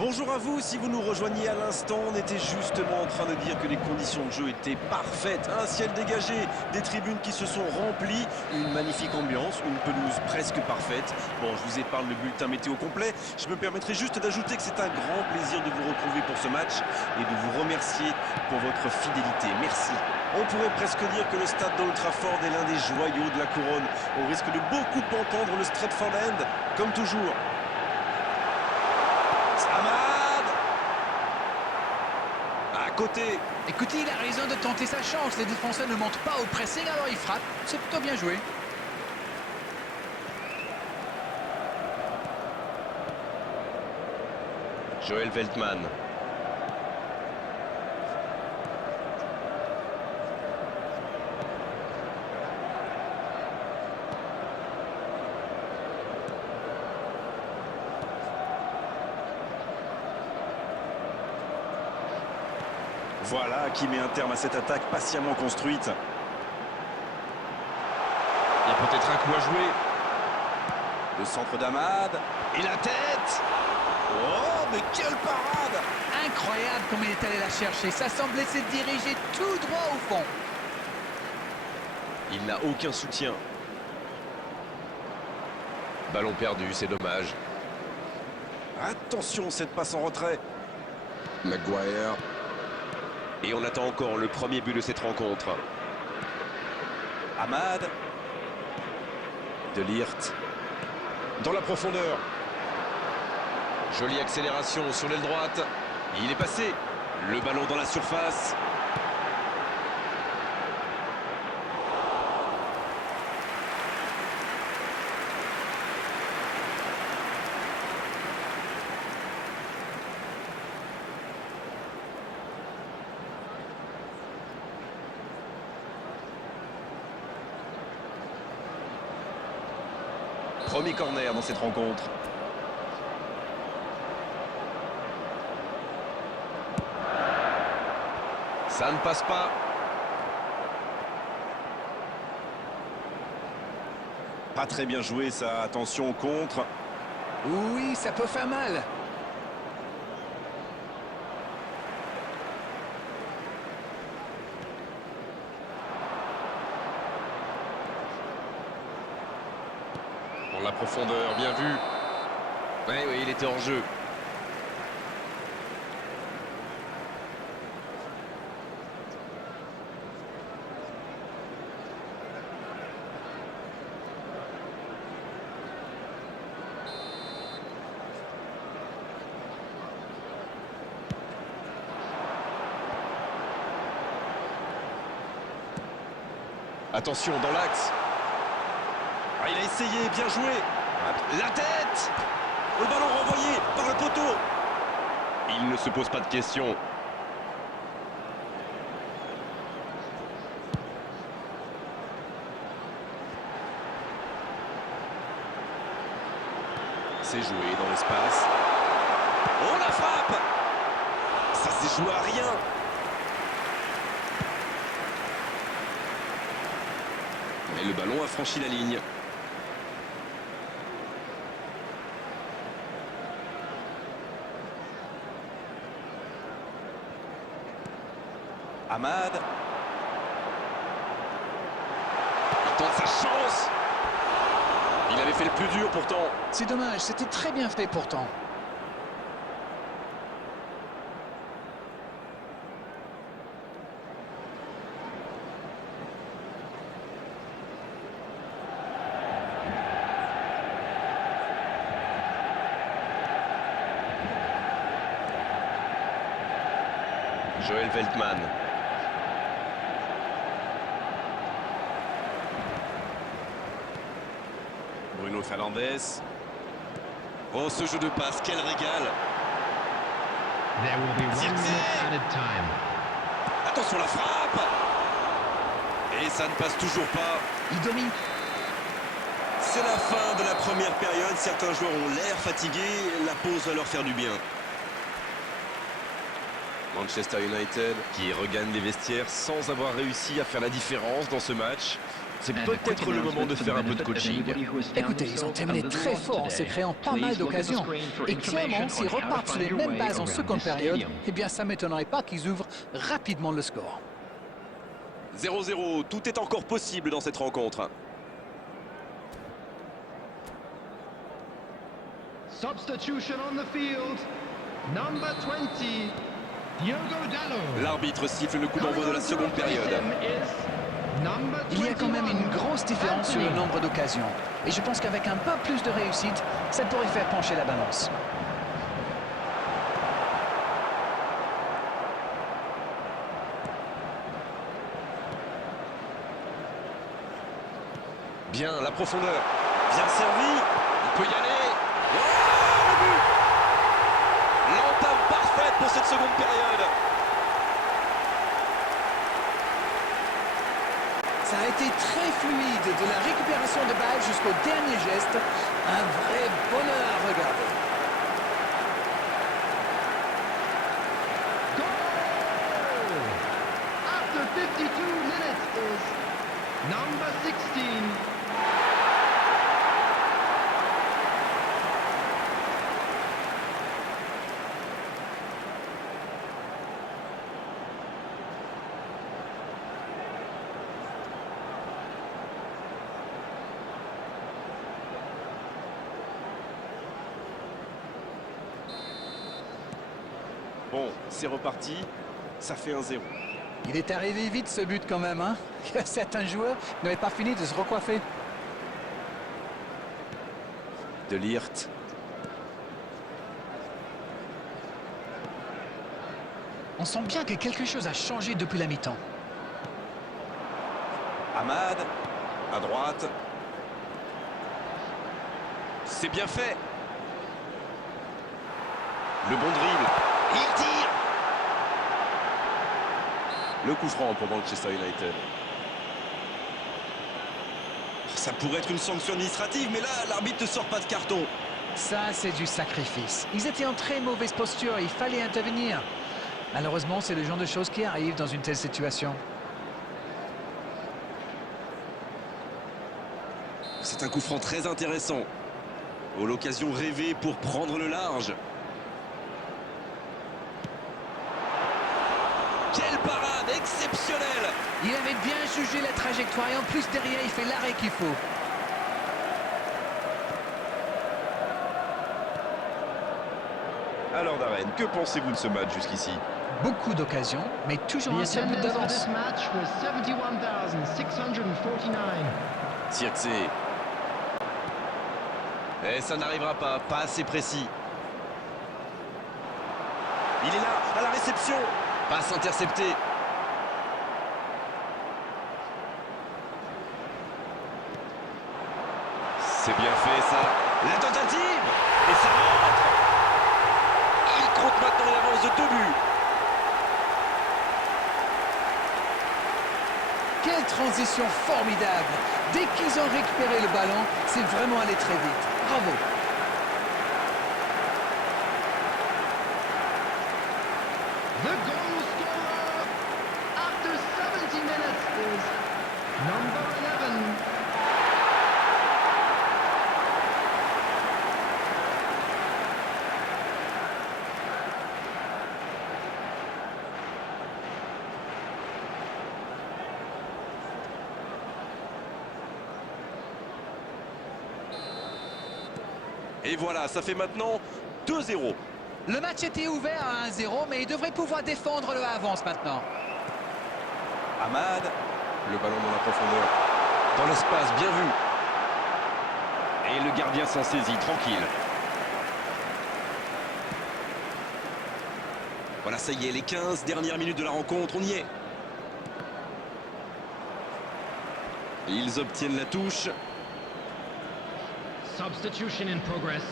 Bonjour à vous, si vous nous rejoignez à l'instant, on était justement en train de dire que les conditions de jeu étaient parfaites. Un ciel dégagé, des tribunes qui se sont remplies, une magnifique ambiance, une pelouse presque parfaite. Bon, je vous épargne le bulletin météo complet. Je me permettrai juste d'ajouter que c'est un grand plaisir de vous retrouver pour ce match et de vous remercier pour votre fidélité. Merci. On pourrait presque dire que le stade d'Old Trafford est l'un des joyaux de la couronne. On risque de beaucoup entendre le Stretford End, comme toujours. Amad à côté. Écoutez, il a raison de tenter sa chance. Les défenseurs ne montent pas au pressing, alors il frappe. C'est plutôt bien joué. Joël Veltman. Voilà qui met un terme à cette attaque patiemment construite. Il y a peut-être un coup à jouer. Le centre d'Amad. Et la tête. Oh, mais quelle parade! Incroyable comme il est allé la chercher. Ça semblait se diriger tout droit au fond. Il n'a aucun soutien. Ballon perdu, c'est dommage. Attention, cette passe en retrait. Maguire. Et on attend encore le premier but de cette rencontre. Amad. De Ligt. Dans la profondeur. Jolie accélération sur l'aile droite. Il est passé. Le ballon dans la surface. Premier corner dans cette rencontre. Ça ne passe pas. Pas très bien joué ça. Attention au contre. Oui, ça peut faire mal. Dans la profondeur, bien vu. Oui, il était hors jeu. Attention dans l'axe. Ah, il a essayé, bien joué. La tête. Le ballon renvoyé par le poteau. Il ne se pose pas de questions. C'est joué dans l'espace. Oh, la frappe. Ça s'est joué à rien. Mais le ballon a franchi la ligne. Amad. Il tente sa chance. Il avait fait le plus dur pourtant. C'est dommage, c'était très bien fait pourtant. Joël Veltman. Bruno Fernandes. Oh, ce jeu de passe, quel régal. There will be 1 minute added time. Attention la frappe. Et ça ne passe toujours pas. Il domine. C'est la fin de la première période. Certains joueurs ont l'air fatigués. La pause va leur faire du bien. Manchester United qui regagne les vestiaires sans avoir réussi à faire la différence dans ce match. C'est peut-être le moment de faire un peu de coaching. Écoutez, ils ont terminé très fort en se créant pas mal d'occasions. Et clairement, s'ils repartent sur les mêmes bases en seconde période, eh bien ça ne m'étonnerait pas qu'ils ouvrent rapidement le score. 0-0, tout est encore possible dans cette rencontre. Substitution on the field. Number 20, Diogo Dalot. L'arbitre siffle le coup d'envoi de la seconde période. Il y a quand même une grosse différence sur le nombre d'occasions. Et je pense qu'avec un peu plus de réussite, ça pourrait faire pencher la balance. Bien, la profondeur. Bien servi. Il peut y aller. Oh, le but! L'entame parfaite pour cette seconde période. Ça a été très fluide, de la récupération de balle jusqu'au dernier geste. Un vrai bonheur à regarder. Goal! After 52 minutes is number 16. Bon, c'est reparti. Ça fait 1-0. Il est arrivé vite ce but quand même, hein. Certains joueurs n'avaient pas fini de se recoiffer. De Ligt. On sent bien que quelque chose a changé depuis la mi-temps. Amad. À droite. C'est bien fait. Le bon dribble. Il tire. Le coup franc pour Manchester United. Ça pourrait être une sanction administrative, mais là, l'arbitre ne sort pas de carton. Ça, c'est du sacrifice. Ils étaient en très mauvaise posture, il fallait intervenir. Malheureusement, c'est le genre de choses qui arrivent dans une telle situation. C'est un coup franc très intéressant. Oh, l'occasion rêvée pour prendre le large. Quelle parade exceptionnelle! Il avait bien jugé la trajectoire et en plus derrière, il fait l'arrêt qu'il faut. Alors Darren, que pensez-vous de ce match jusqu'ici? Beaucoup d'occasions, mais toujours un seul but d'avance. Zirkzee. Et ça n'arrivera pas assez précis. Il est là, à la réception. Passe interceptée. C'est bien fait ça. La tentative. Et ça rentre. Il compte maintenant une avance de 2 buts. Quelle transition formidable! Dès qu'ils ont récupéré le ballon, c'est vraiment allé très vite. Bravo! The goal scorer after 70 minutes is number 11. Et voilà, ça fait maintenant 2-0. Le match était ouvert à 1-0, mais il devrait pouvoir défendre le avance maintenant. Amad. Le ballon dans la profondeur. Dans l'espace, bien vu. Et le gardien s'en saisit, tranquille. Voilà, ça y est, les 15 dernières minutes de la rencontre, on y est. Ils obtiennent la touche. Substitution in progress.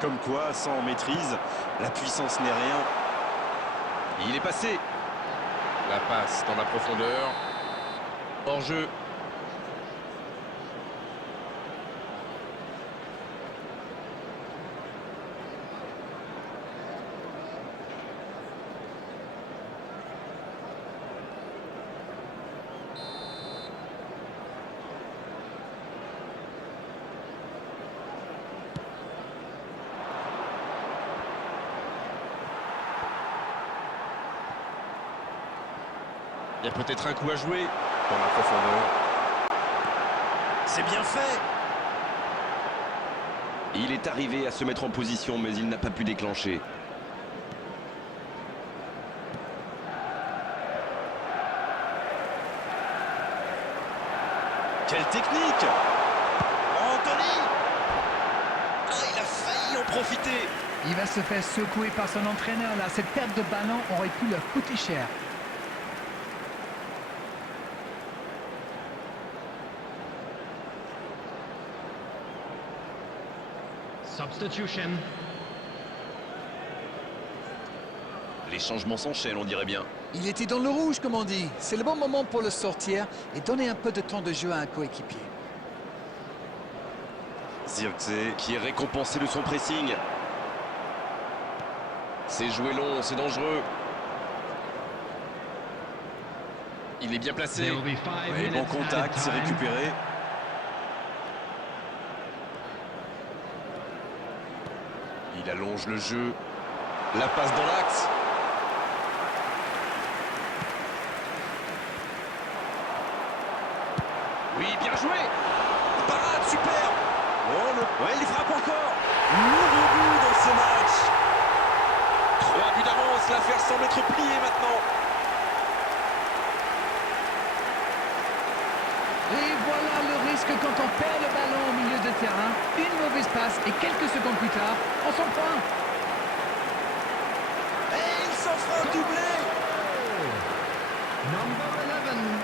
Comme quoi, sans maîtrise, la puissance n'est rien. Il est passé. La passe dans la profondeur. Hors jeu. Il y a peut-être un coup à jouer dans la profondeur. C'est bien fait. Il est arrivé à se mettre en position, mais il n'a pas pu déclencher. Quelle technique! Anthony! Ah, il a failli en profiter. Il va se faire secouer par son entraîneur là. Cette perte de ballon aurait pu leur coûter cher. Substitution. Les changements s'enchaînent, on dirait bien. Il était dans le rouge, comme on dit. C'est le bon moment pour le sortir et donner un peu de temps de jeu à un coéquipier. Zirkzee qui est récompensé de son pressing. C'est joué long, c'est dangereux. Il est bien placé. There will be 5 Oui, bon minutes contact, added c'est time. récupéré. Il allonge le jeu. La passe dans l'axe. Oui, bien joué. Parade, super. Oh, ouais, il frappe encore. Nouveau but dans ce match. 3 buts d'avance, l'affaire semble être pliée maintenant. Et voilà le risque quand on perd le ballon au milieu de terrain. Une mauvaise passe et quelques secondes plus tard, on s'en prend. Et il s'offre un doublé. Number 11.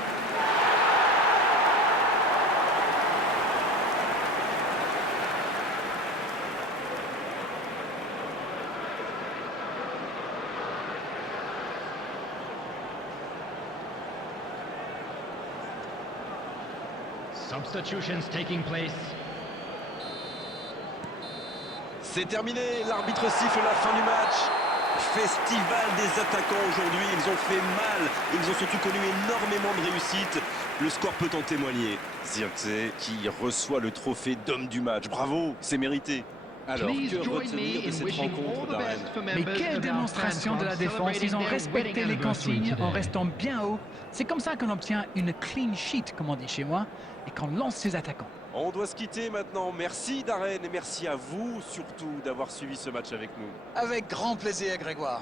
Substitutions taking place. C'est terminé, l'arbitre siffle la fin du match. Festival des attaquants aujourd'hui, ils ont fait mal, ils ont surtout connu énormément de réussite. Le score peut en témoigner. Zirkzee qui reçoit le trophée d'homme du match, bravo, c'est mérité. Alors, Please que join retenir me de in cette wishing rencontre all the d'arène? best for Mais members quelle of our démonstration fan de la club défense. Ils ont celebrating their respecté wedding les consignes anniversary en today. restant bien haut. C'est comme ça qu'on obtient une clean sheet, comme on dit chez moi, et qu'on lance ses attaquants. On doit se quitter maintenant. Merci Darren et merci à vous surtout d'avoir suivi ce match avec nous. Avec grand plaisir, Grégoire.